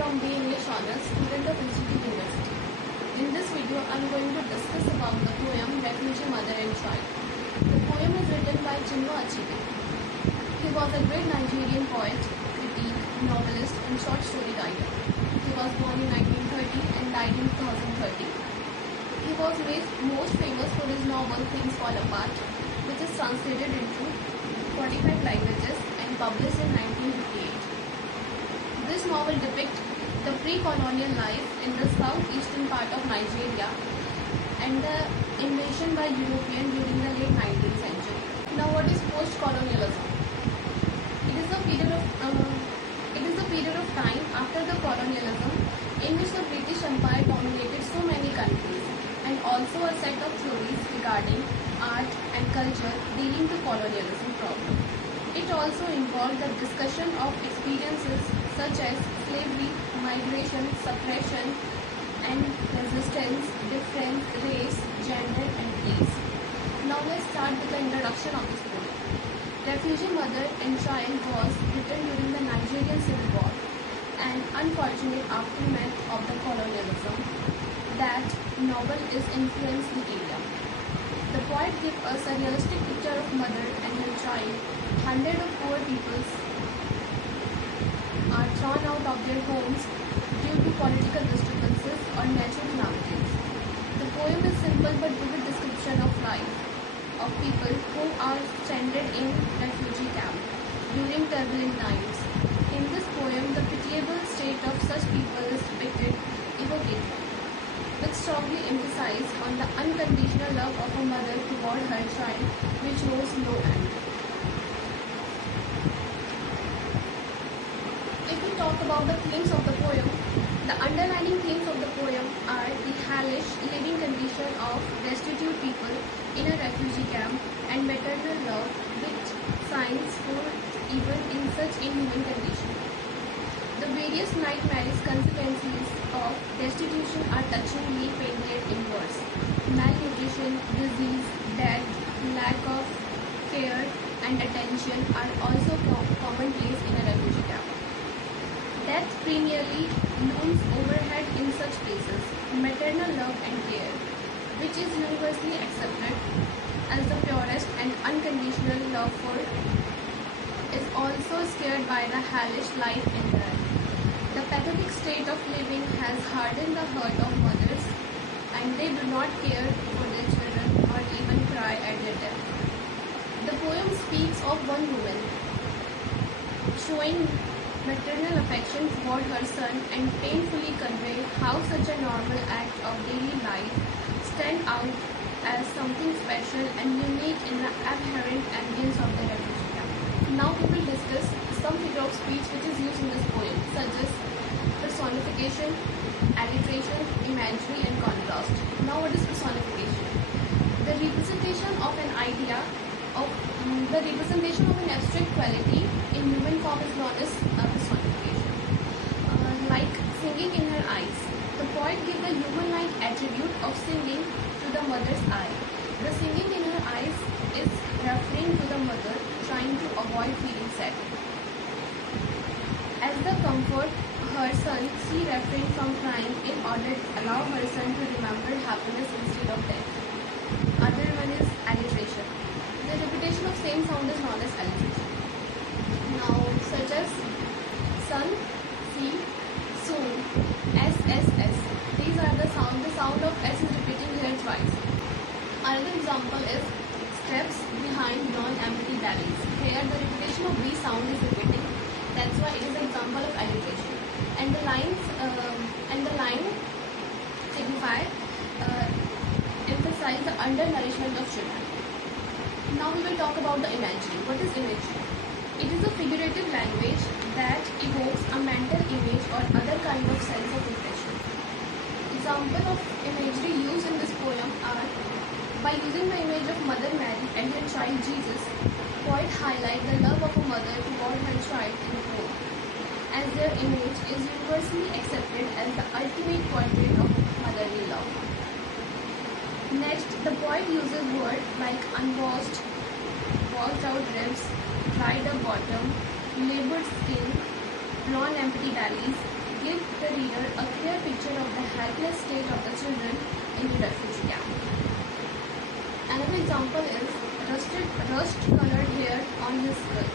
from B English Honors, student of Institute University. In this video, I am going to discuss about the poem Refugee Mother and Child. The poem is written by Chinua Achebe. He was a great Nigerian poet, critic, novelist, and short story writer. He was born in 1930 and died in 2013. He was most famous for his novel Things Fall Apart, which is translated into 45 languages and published in 1958. This novel depicts the pre-colonial life in the southeastern part of Nigeria and the invasion by Europeans during the late 19th century. Now, what is post-colonialism? It is a period of time after the colonialism in which the British Empire dominated so many countries, and also a set of theories regarding art and culture dealing to colonialism problem. It also involved the discussion of experiences such as slavery, migration, suppression, and resistance, difference, race, gender, and place. Now let's start with the introduction of this poem. Refugee Mother and Child was written during the Nigerian Civil War, an unfortunate aftermath of the colonialism. That novel is influenced the area. The poet gives us a realistic picture of mother and her child. Hundreds of poor people are thrown out of their homes due to political disturbances or natural calamities. The poem is simple but vivid description of life of people who are stranded in refugee camps during turbulent times. In this poem, the pitiable state of such people is depicted evocatively, which strongly emphasize on the unconditional love of a mother toward her child, which knows no end. If we talk about the themes of the poem, the underlying themes of the poem are the hellish living condition of destitute people in a refugee camp and maternal love, which shines forth even in such inhuman condition. The various nightmarish consequences of destitution are touchingly painted in verse. Malnutrition, disease, death, lack of care and attention are also commonplace in a refugee camp. Death premierly looms overhead in such places. Maternal love and care, which is universally accepted as the purest and unconditional love for, is also scared by the hellish life in there. The pathetic state of living has hardened the heart of mothers, and they do not care for their children or even cry at their death. The poem speaks of one woman showing maternal affection toward her son and painfully convey how such a normal act of daily life stand out as something special and unique in the abhorrent ambience of the refugee camp. Now we will discuss some figure of speech which is used in this poem, such as personification, alliteration, imagery, and contrast. Now, what is personification? The representation of an idea of an abstract quality in human form is known as personification. Like singing in her eyes, the poet gives the human-like attribute of singing to the mother's eye. The singing in her eyes is referring to the mother trying to avoid feeling sad. As the comfort her son, she refrained from crying in order to allow her son to remember happiness instead of death. Other one is alliteration. The repetition of same sound is known as alliteration. Now, such as sun, see, soon, s, s, s. These are the sound. The sound of s is repeating here twice. Another example is steps behind non-empty valleys. Here the repetition of V sound is repeating. That's why it is an example of alliteration. And the line signify emphasize the undernourishment of children. Now we will talk about the imagery. What is imagery? It is a figurative language that evokes a mental image or other kind of sense of impression. Example of imagery used in this poem are: by using the image of Mother Mary and her child Jesus, poet highlight the love of a mother toward her child in the poem, as their image is universally accepted as the ultimate portrait of motherly love. Next, the poet uses words like unwashed, washed out ribs, dried up bottom, labored skin, non-empty valleys, give the reader a clear picture of the helpless state of the children in the refugee camp. Another example is rust-colored hair on his skull.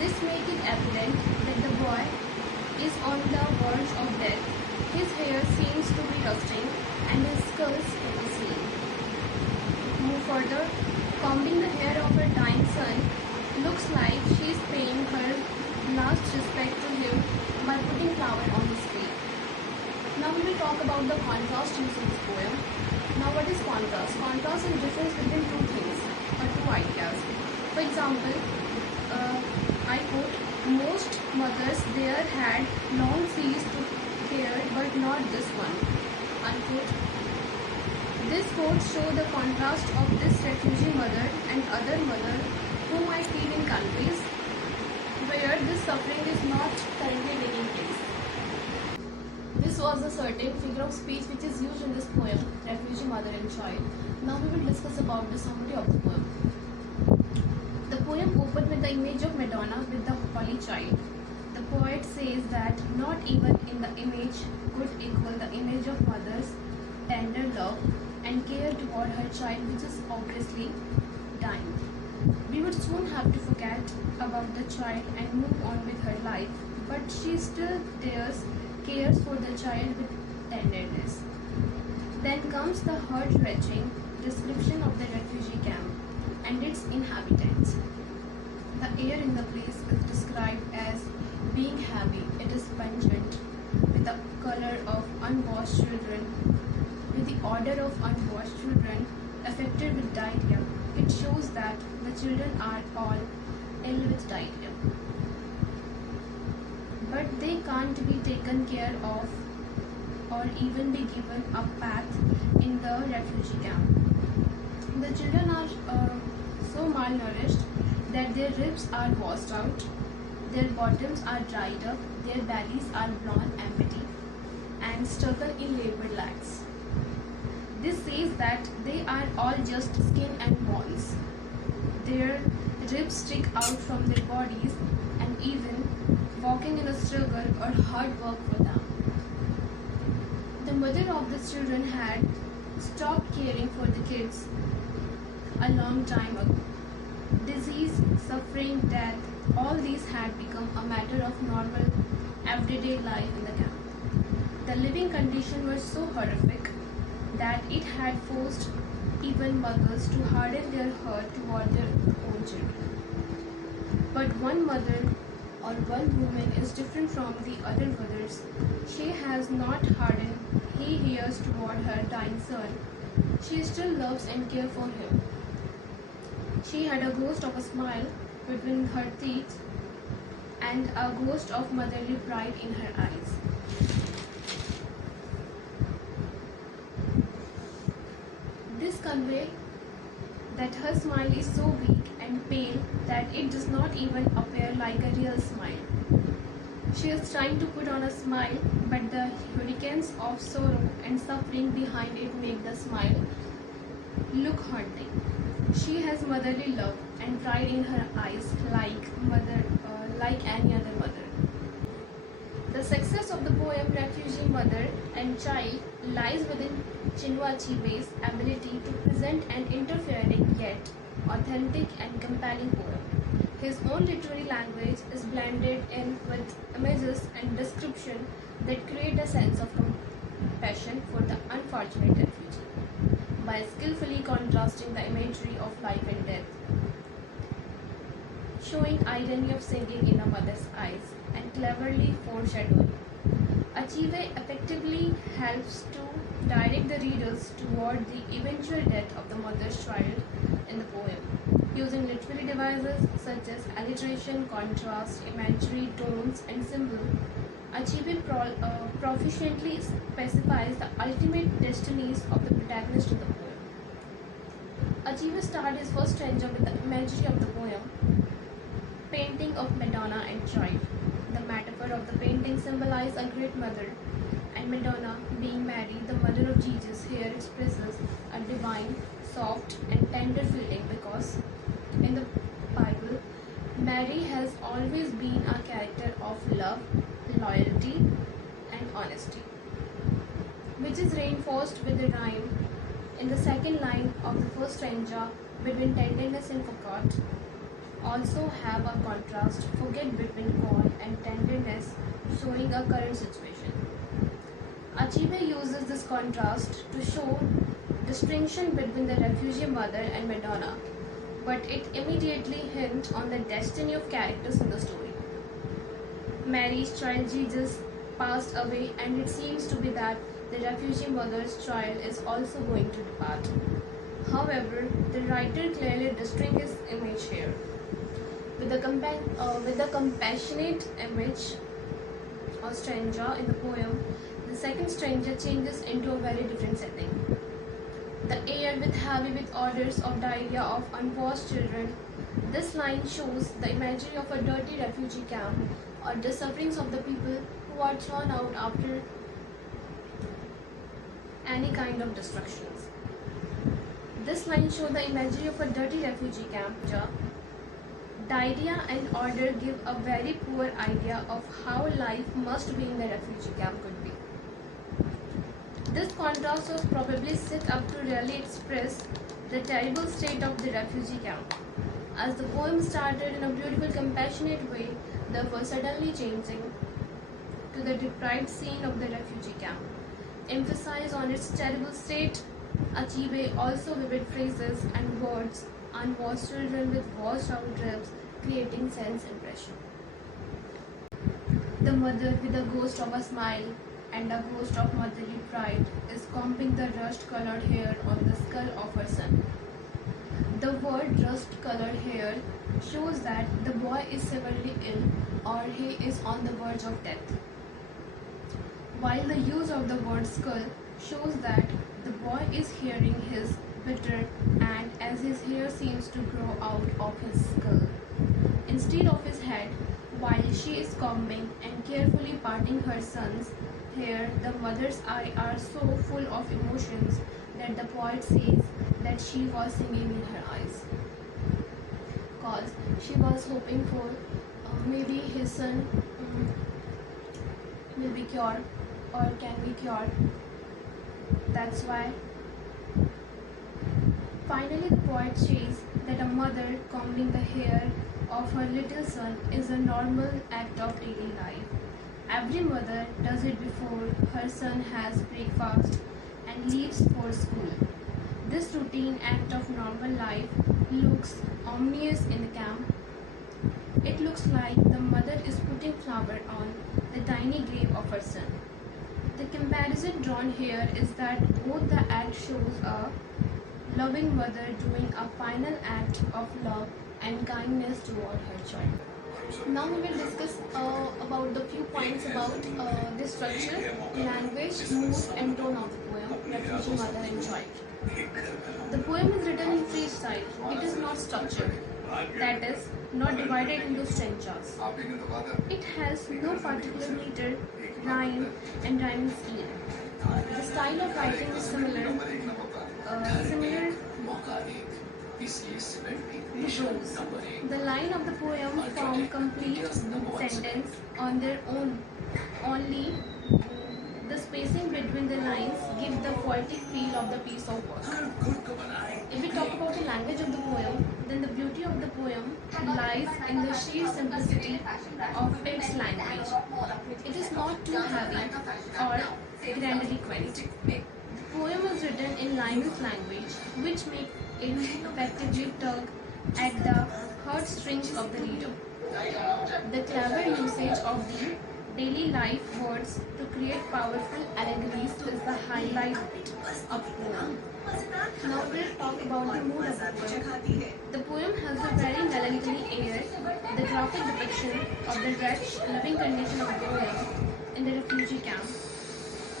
This makes it evident that the boy is on the verge of death. His hair seems to be rusting and his skull is seen. Move further, combing the hair of her dying son looks like she is paying her last respect to him by putting flower on his grave. Now we will talk about the contrast used in this poem. Now what is contrast? Contrast is the difference between two things or two ideas. For example, I quote, most mothers there had long ceased to care but not this one. Unquote. This quote shows the contrast of this refugee mother and other mother who might live in countries where this suffering is not currently taking place. This was a certain figure of speech which is used in this poem, Refugee Mother and Child. Now we will discuss about the summary of the poem. The poem opens with the image of Madonna with the Holy Child. The poet says that not even in the image could equal the image of mother's tender love and care toward her child, which is obviously dying. We would soon have to forget about the child and move on with her life, but she still cares for the child with tenderness. Then comes the heart-wrenching description of the refugee camp and its inhabitants. The air in the place is described as being heavy. It is pungent with the color of unwashed children, with the odor of unwashed children affected with diarrhea. It shows that the children are all ill with diarrhea, but they can't be taken care of or even be given a bath in the refugee camp. The children are so malnourished that their ribs are washed out, their bottoms are dried up, their bellies are blown empty and struggle in labored legs. This says that they are all just skin and bones. Their ribs stick out from their bodies, and even walking in a struggle or hard work for them. The mother of the children had stopped caring for the kids a long time ago. Disease, suffering, death, all these had become a matter of normal, everyday life in the camp. The living conditions were so horrific that it had forced even mothers to harden their heart toward their own children. But one mother or one woman is different from the other mothers. She has not hardened her ears toward her dying son. She still loves and cares for him. She had a ghost of a smile between her teeth and a ghost of motherly pride in her eyes. This conveys that her smile is so weak and pale that it does not even appear like a real smile. She is trying to put on a smile, but the hurricanes of sorrow and suffering behind it make the smile look haunting. She has motherly love and pride in her eyes like any other mother. The success of the poem Refugee Mother and Child lies within Chinua Achebe's ability to present an interfering yet authentic and compelling poem. His own literary language is blended in with images and description that create a sense of compassion for the unfortunate refugee by skillfully contrasting the imagery of life and death, showing irony of singing in a mother's eyes and cleverly foreshadowing. Achebe effectively helps to direct the readers toward the eventual death of the mother's child in the poem, using literary devices such as alliteration, contrast, imagery, tones, and symbols. Achebe proficiently specifies the ultimate destinies of the protagonist of the poem. Achebe started his first stanza with the imagery of the poem, painting of Madonna and Child. The metaphor of the painting symbolizes a great mother, and Madonna, being Mary, the mother of Jesus, here expresses a divine, soft, and tender feeling because in the Bible, Mary has always been a character of love, loyalty, and honesty, which is reinforced with the rhyme in the second line of the first stanza between tenderness and forgot. Also have a contrast, forget between call and tenderness, showing a current situation. Achibe uses this contrast to show distinction between the refugee mother and Madonna, but it immediately hints on the destiny of characters in the story. Mary's child Jesus passed away, and it seems to be that the refugee mother's child is also going to depart. However, the writer clearly distinguishes image here. With the compassionate image or stanza in the poem, the second stanza changes into a very different setting. The air with heavy with odors of diarrhea of unwashed children. This line shows the imagery of a dirty refugee camp or the sufferings of the people who are thrown out after any kind of destructions. This line shows the imagery of a dirty refugee camp. Diarrhea and odor give a very poor idea of how life must be in the refugee camp could be. This contrast was probably set up to really express the terrible state of the refugee camp. As the poem started in a beautiful, compassionate way, therefore suddenly changing to the deprived scene of the refugee camp. Emphasize on its terrible state, Achibe also vivid phrases and words, unwashed children with washed out drapes, creating sense impression. The mother with a ghost of a smile and a ghost of motherly pride is combing the rust-colored hair on the skull of her son. The word rust-colored hair shows that the boy is severely ill or he is on the verge of death, while the use of the word skull shows that the boy is hearing his bitter and as his hair seems to grow out of his skull instead of his head. While she is combing and carefully parting her son's hair, the mother's eyes are so full of emotions that the poet says that she was singing in her eyes, cause she was hoping for maybe his son will be cured or can be cured. That's why finally the poet says that a mother combing the hair of her little son is a normal act of daily life. Every mother does it before her son has breakfast and leaves for school. This routine act of normal life looks ominous in the camp. It looks like the mother is putting flour on the tiny grave of her son. The comparison drawn here is that both the act shows a loving mother doing a final act of love and kindness toward her child. Now we will discuss about the few points about the structure, language, mood and tone of the poem, Refugee Mother and Child. The poem is written in free style. It is not structured, that is, not divided into stanzas. It has no particular meter, rhyme and rhyming scheme. The style of writing is similar The line of the poem form complete sentence on their own. Only the spacing between the lines give the poetic feel of the piece of work. If we talk about the language of the poem, then the beauty of the poem lies in the sheer simplicity of its language. It is not too heavy or grandiloquent. The poem is written in limest language, which makes it effectively tug at the heartstrings of the reader. The clever usage of the daily life words to create powerful allegories is the highlight of the poem. Now we'll talk about the mood of the poem. The poem has a very melancholy air. The graphic depiction of the wretched living condition of the poem in the refugee camp,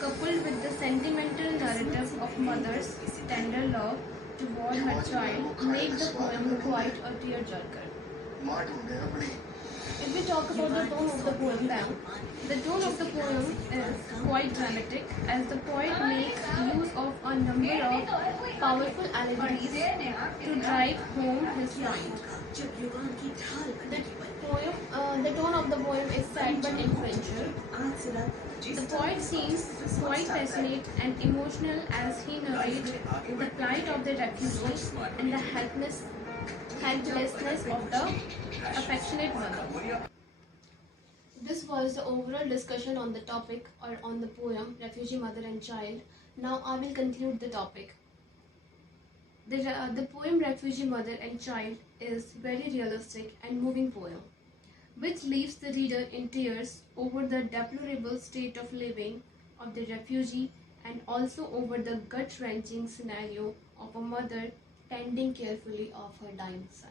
coupled with the sentimental narrative of mother's tender love toward her child, make the poem quite a tearjerker. If we talk about the tone of the poem then, the tone of the poem is quite dramatic as the poet makes use of a number of powerful allegories to drive home his point. The tone of the poem is sad but influential. The poet seems quite passionate and emotional as he narrates the plight of the refugee and the helplessness of the affectionate mother. This was the overall discussion on the topic or on the poem Refugee Mother and Child. Now I will conclude the topic. The poem Refugee Mother and Child is very realistic and moving poem, which leaves the reader in tears over the deplorable state of living of the refugee and also over the gut-wrenching scenario of a mother tending carefully of her dying son.